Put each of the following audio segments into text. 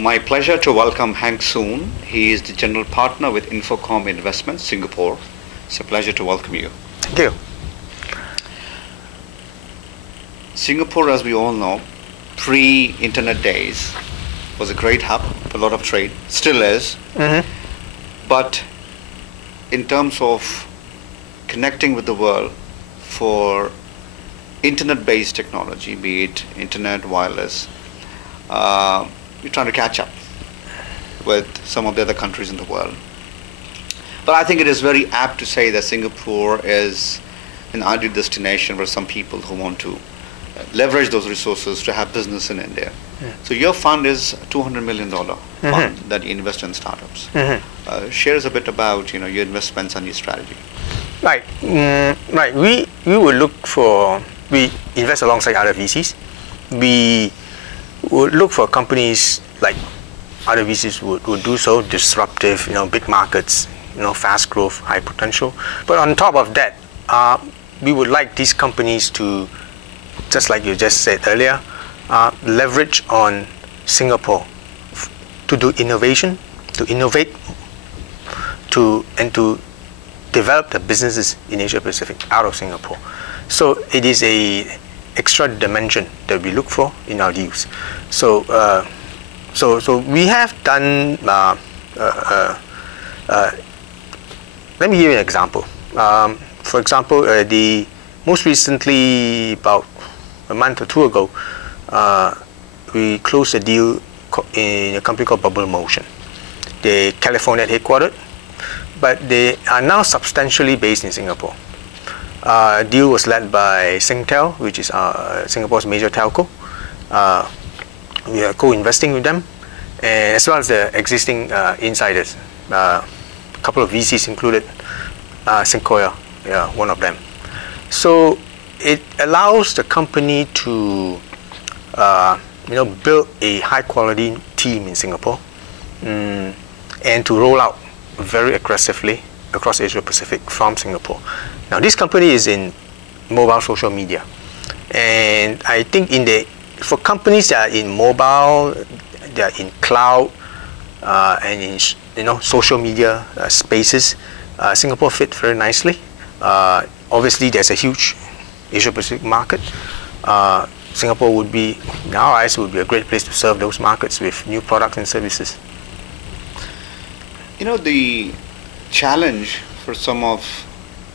My pleasure to welcome Heng. He is the General Partner with Infocomm Investments, Singapore. It's a pleasure to welcome you. Thank you. Singapore, as we all know, pre-internet days, was a great hub for a lot of trade, still is. But in terms of connecting with the world for internet-based technology, be it internet, wireless, we're trying to catch up with some of the other countries in the world. But I think it is very apt to say that Singapore is an ideal destination for some people who want to leverage those resources to have business in India. So your fund is $200 million fund that you invest in startups. Share us a bit about your investments and your strategy. Right. Right. We will look for, we invest alongside other VCs. We would look for companies like other VCs would do so, disruptive, big markets, fast growth, high potential. But on top of that, we would like these companies to, just like you just said earlier, leverage on Singapore to do innovation, to innovate, and to develop the businesses in Asia Pacific out of Singapore. So it is a extra dimension that we look for in our deals. So so we have done. Let me give you an example. For example, the most recently, about a month or two ago, we closed a deal in a company called Bubble Motion. They're California headquartered, but they are now substantially based in Singapore. Deal was led by Singtel, which is Singapore's major telco. We are co-investing with them, and as well as the existing insiders. A couple of VCs included, Sequoia, one of them. So it allows the company to build a high-quality team in Singapore, and to roll out very aggressively across Asia Pacific from Singapore. Now, this company is in mobile social media, and I think for companies that are in mobile, they are in cloud, and in social media spaces, Singapore fit very nicely. Obviously, there's a huge Asia Pacific market. Singapore would be, in our eyes, would be a great place to serve those markets with new products and services. The challenge for some of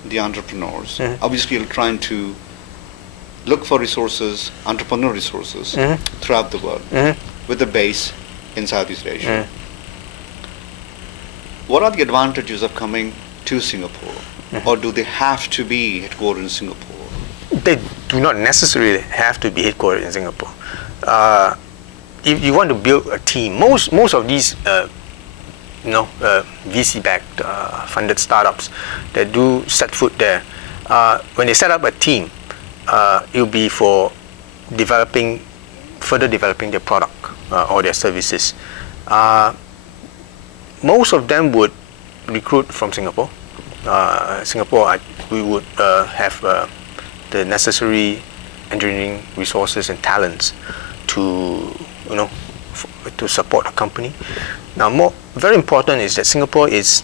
the entrepreneurs, obviously you're trying to look for resources, entrepreneurial resources, throughout the world, with a base in Southeast Asia. What are the advantages of coming to Singapore? Or do they have to be headquartered in Singapore? They do not necessarily have to be headquartered in Singapore. If you want to build a team, most of these VC-backed funded startups that do set foot there, when they set up a team, it will be for further developing their product or their services. Most of them would recruit from Singapore. Singapore, we would have the necessary engineering resources and talents to to support a company. Now, very important is that Singapore is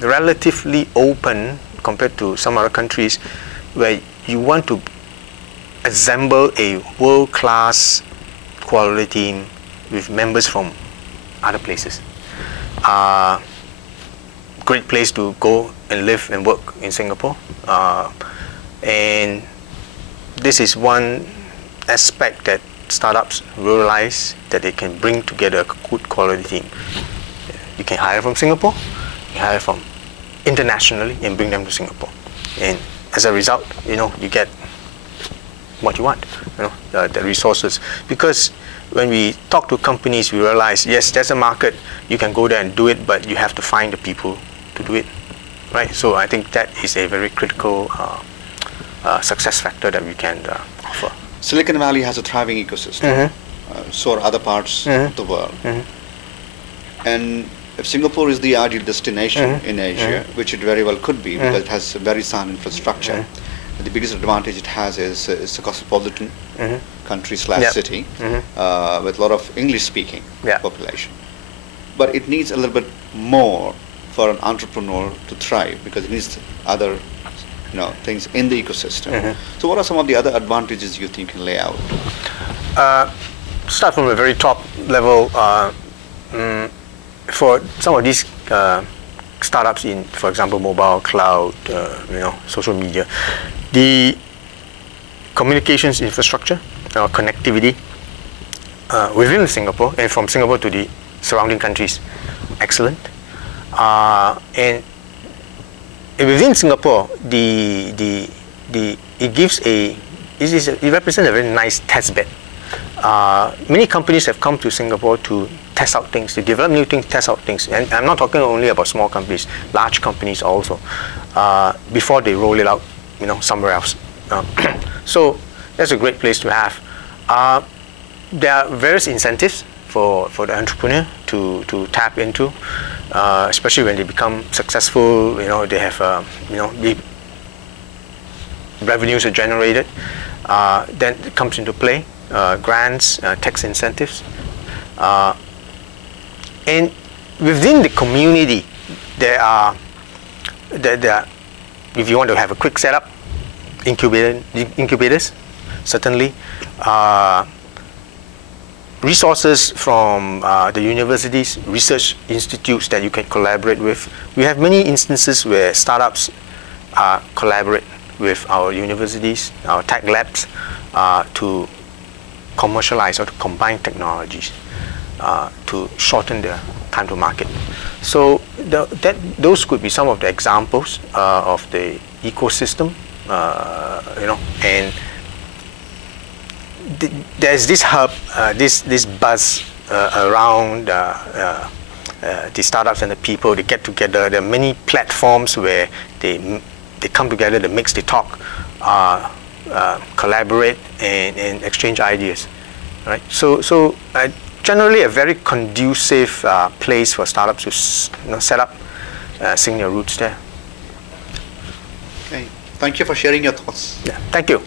relatively open compared to some other countries where you want to assemble a world-class quality team with members from other places. Great place to go and live and work in Singapore. And this is one aspect that startups realize, that they can bring together a good quality team. You can hire from Singapore, you can hire from internationally and bring them to Singapore. And as a result, you get what you want, the resources. Because when we talk to companies, we realize, yes, there's a market, you can go there and do it, but you have to find the people to do it, right? So I think that is a very critical success factor that we can offer. Silicon Valley has a thriving ecosystem, so are other parts of the world. And if Singapore is the ideal destination in Asia, which it very well could be because it has a very sound infrastructure, the biggest advantage it has is it's a cosmopolitan country slash Yep. city with a lot of English-speaking Yeah. population. But it needs a little bit more for an entrepreneur to thrive because it needs other things in the ecosystem. So what are some of the other advantages you think you can lay out? Start from a very top level. For some of these startups in, for example, mobile, cloud, social media, the communications infrastructure, connectivity within Singapore and from Singapore to the surrounding countries, excellent. And within Singapore, it represents a very nice test bed. Many companies have come to Singapore to test out things, to develop new things, test out things. And I'm not talking only about small companies, large companies also, before they roll it out, somewhere else. So that's a great place to have. There are various incentives for the entrepreneur to tap into, especially when they become successful. They have the revenues are generated. Then it comes into play. Grants, tax incentives, and within the community, there are, if you want to have a quick setup, incubators, certainly, resources from the universities, research institutes that you can collaborate with. We have many instances where startups collaborate with our universities, our tech labs, to commercialize or to combine technologies to shorten their time to market. So those could be some of the examples of the ecosystem, and there's this hub, this buzz around the startups and the people. They get together. There are many platforms where they come together, they mix, they talk, collaborate and exchange ideas, right? So generally a very conducive place for startups to set up, sink their roots there. Okay, thank you for sharing your thoughts. Yeah, thank you.